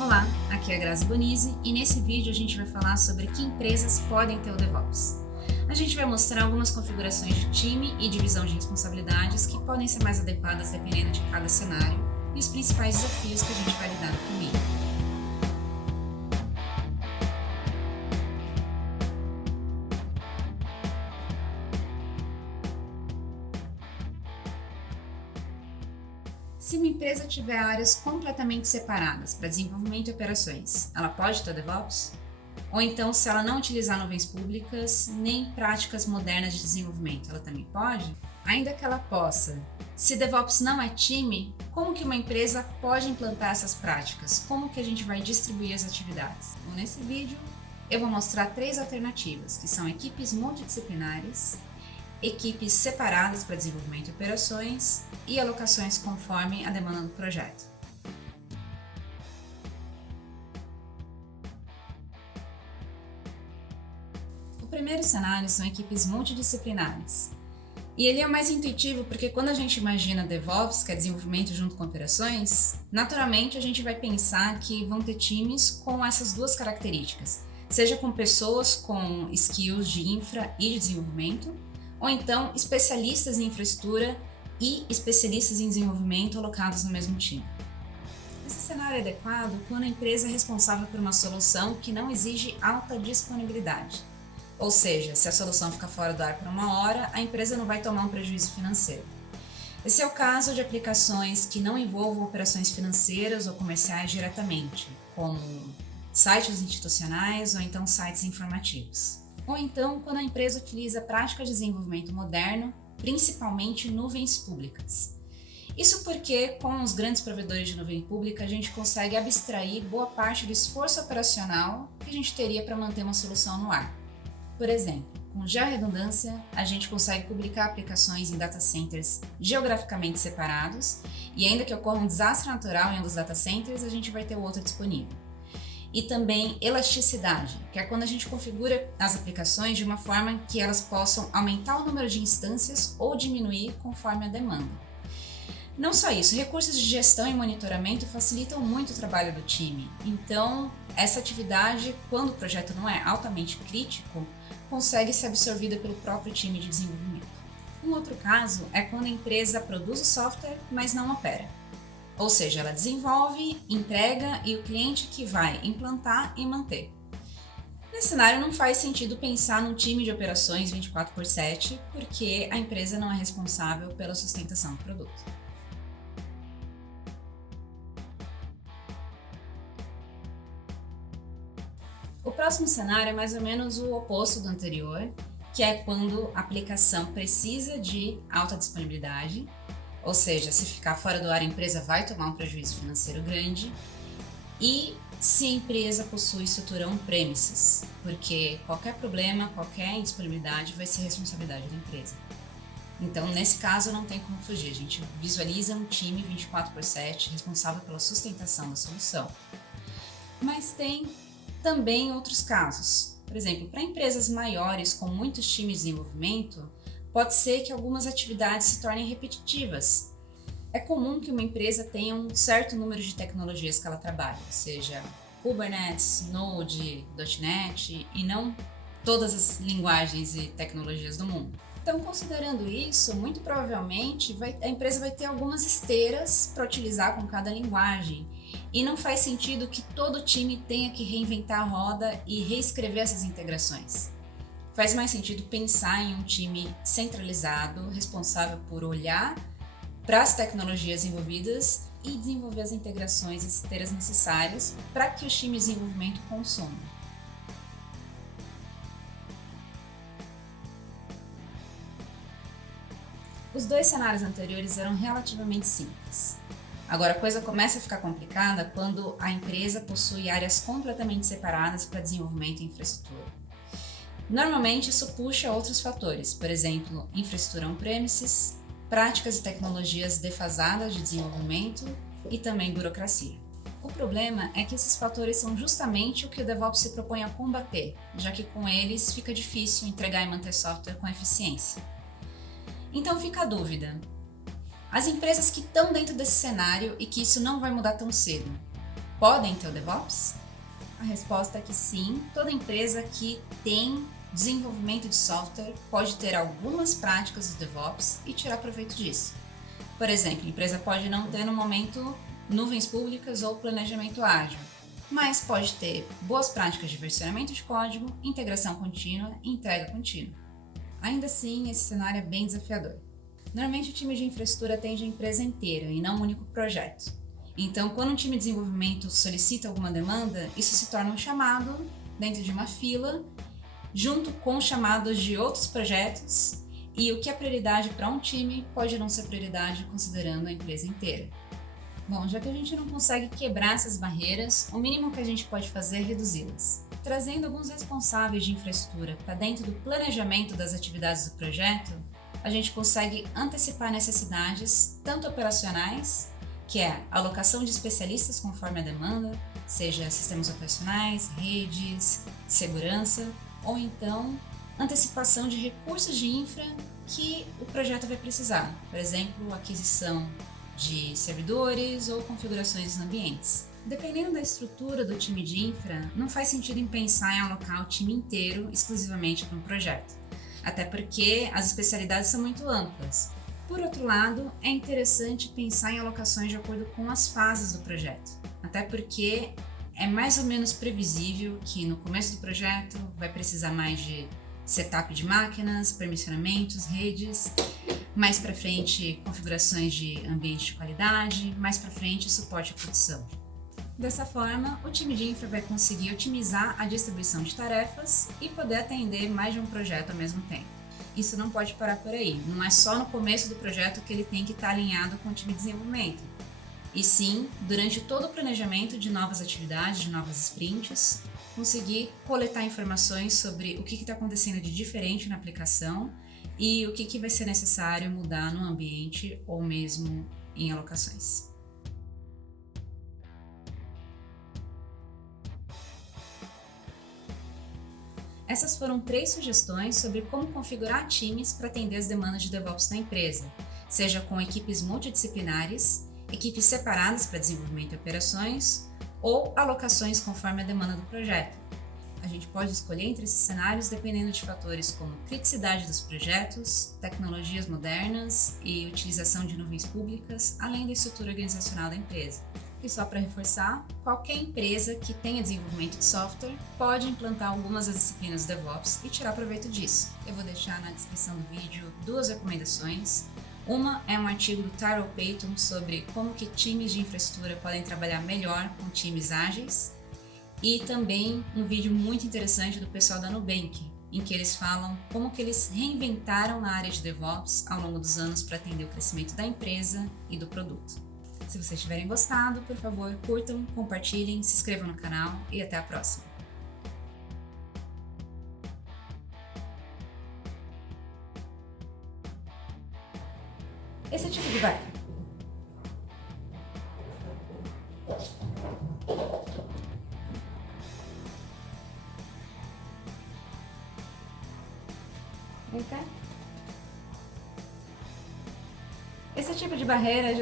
Olá, aqui é a Grazi Bonizzi e nesse vídeo a gente vai falar sobre que empresas podem ter o DevOps. A gente vai mostrar algumas configurações de time e divisão de responsabilidades que podem ser mais adequadas dependendo de cada cenário e os principais desafios que a gente vai lidar no caminho. Se uma empresa tiver áreas completamente separadas para desenvolvimento e operações, ela pode ter DevOps? Ou então, se ela não utilizar nuvens públicas nem práticas modernas de desenvolvimento, ela também pode? Ainda que ela possa, se DevOps não é time, como que uma empresa pode implantar essas práticas? Como que a gente vai distribuir as atividades? Bom, nesse vídeo eu vou mostrar 3 alternativas, que são equipes multidisciplinares, equipes separadas para desenvolvimento e operações e alocações conforme a demanda do projeto. O primeiro cenário são equipes multidisciplinares. E ele é o mais intuitivo porque quando a gente imagina DevOps, que é desenvolvimento junto com operações, naturalmente a gente vai pensar que vão ter times com essas duas características, seja com pessoas com skills de infra e de desenvolvimento, ou então especialistas em infraestrutura e especialistas em desenvolvimento alocados no mesmo time. Esse cenário é adequado quando a empresa é responsável por uma solução que não exige alta disponibilidade. Ou seja, se a solução ficar fora do ar por uma hora, a empresa não vai tomar um prejuízo financeiro. Esse é o caso de aplicações que não envolvam operações financeiras ou comerciais diretamente, como sites institucionais ou então sites informativos. Ou então, quando a empresa utiliza práticas de desenvolvimento moderno, principalmente nuvens públicas. Isso porque, com os grandes provedores de nuvem pública, a gente consegue abstrair boa parte do esforço operacional que a gente teria para manter uma solução no ar. Por exemplo, com georredundância, a gente consegue publicar aplicações em data centers geograficamente separados e ainda que ocorra um desastre natural em um dos data centers, a gente vai ter o outro disponível. E também elasticidade, que é quando a gente configura as aplicações de uma forma que elas possam aumentar o número de instâncias ou diminuir conforme a demanda. Não só isso, recursos de gestão e monitoramento facilitam muito o trabalho do time. Então, essa atividade, quando o projeto não é altamente crítico, consegue ser absorvida pelo próprio time de desenvolvimento. Um outro caso é quando a empresa produz o software, mas não opera. Ou seja, ela desenvolve, entrega e o cliente que vai implantar e manter. Nesse cenário não faz sentido pensar num time de operações 24/7, porque a empresa não é responsável pela sustentação do produto. O próximo cenário é mais ou menos o oposto do anterior, que é quando a aplicação precisa de alta disponibilidade, ou seja, se ficar fora do ar a empresa vai tomar um prejuízo financeiro grande, e se a empresa possui estrutura on-premises, porque qualquer problema, qualquer indisponibilidade vai ser responsabilidade da empresa. Então, nesse caso, não tem como fugir, a gente visualiza um time 24/7 responsável pela sustentação da solução. Mas tem também outros casos. Por exemplo, para empresas maiores com muitos times de desenvolvimento, pode ser que algumas atividades se tornem repetitivas. É comum que uma empresa tenha um certo número de tecnologias que ela trabalha, seja Kubernetes, Node, .NET e não todas as linguagens e tecnologias do mundo. Então, considerando isso, muito provavelmente a empresa vai ter algumas esteiras para utilizar com cada linguagem. E não faz sentido que todo time tenha que reinventar a roda e reescrever essas integrações. Faz mais sentido pensar em um time centralizado, responsável por olhar para as tecnologias envolvidas e desenvolver as integrações e esteiras necessárias para que os times de desenvolvimento consumam. Os 2 cenários anteriores eram relativamente simples. Agora, a coisa começa a ficar complicada quando a empresa possui áreas completamente separadas para desenvolvimento e infraestrutura. Normalmente, isso puxa outros fatores, por exemplo, infraestrutura on-premises, práticas e tecnologias defasadas de desenvolvimento e também burocracia. O problema é que esses fatores são justamente o que o DevOps se propõe a combater, já que com eles fica difícil entregar e manter software com eficiência. Então fica a dúvida. As empresas que estão dentro desse cenário e que isso não vai mudar tão cedo, podem ter o DevOps? A resposta é que sim, toda empresa que tem desenvolvimento de software pode ter algumas práticas do DevOps e tirar proveito disso. Por exemplo, a empresa pode não ter no momento nuvens públicas ou planejamento ágil, mas pode ter boas práticas de versionamento de código, integração contínua e entrega contínua. Ainda assim, esse cenário é bem desafiador. Normalmente o time de infraestrutura atende a empresa inteira e não um único projeto. Então, quando um time de desenvolvimento solicita alguma demanda, isso se torna um chamado dentro de uma fila, junto com chamados de outros projetos, e o que é prioridade para um time pode não ser prioridade considerando a empresa inteira. Bom, já que a gente não consegue quebrar essas barreiras, o mínimo que a gente pode fazer é reduzi-las. Trazendo alguns responsáveis de infraestrutura para dentro do planejamento das atividades do projeto, a gente consegue antecipar necessidades tanto operacionais, que é a alocação de especialistas conforme a demanda, seja sistemas operacionais, redes, segurança, ou então antecipação de recursos de infra que o projeto vai precisar, por exemplo, aquisição de servidores ou configurações nos ambientes. Dependendo da estrutura do time de infra, não faz sentido em pensar em alocar o time inteiro exclusivamente para um projeto, até porque as especialidades são muito amplas. Por outro lado, é interessante pensar em alocações de acordo com as fases do projeto, até porque é mais ou menos previsível que no começo do projeto vai precisar mais de setup de máquinas, permissionamentos, redes, mais para frente configurações de ambiente de qualidade, mais para frente suporte à produção. Dessa forma, o time de infra vai conseguir otimizar a distribuição de tarefas e poder atender mais de um projeto ao mesmo tempo. Isso não pode parar por aí, não é só no começo do projeto que ele tem que estar alinhado com o time de desenvolvimento, e sim, durante todo o planejamento de novas atividades, de novas sprints, conseguir coletar informações sobre o que está acontecendo de diferente na aplicação e o que vai ser necessário mudar no ambiente ou mesmo em alocações. Essas foram 3 sugestões sobre como configurar times para atender as demandas de DevOps da empresa, seja com equipes multidisciplinares, equipes separadas para desenvolvimento e operações ou alocações conforme a demanda do projeto. A gente pode escolher entre esses cenários dependendo de fatores como criticidade dos projetos, tecnologias modernas e utilização de nuvens públicas, além da estrutura organizacional da empresa. E só para reforçar, qualquer empresa que tenha desenvolvimento de software pode implantar algumas das disciplinas DevOps e tirar proveito disso. Eu vou deixar na descrição do vídeo 2 recomendações. Uma é um artigo do Tyrell Payton sobre como que times de infraestrutura podem trabalhar melhor com times ágeis, e também um vídeo muito interessante do pessoal da Nubank, em que eles falam como que eles reinventaram a área de DevOps ao longo dos anos para atender o crescimento da empresa e do produto. Se vocês tiverem gostado, por favor, curtam, compartilhem, se inscrevam no canal e até a próxima. Esse é tipo de barca. Vem cá. Esse tipo de barreira é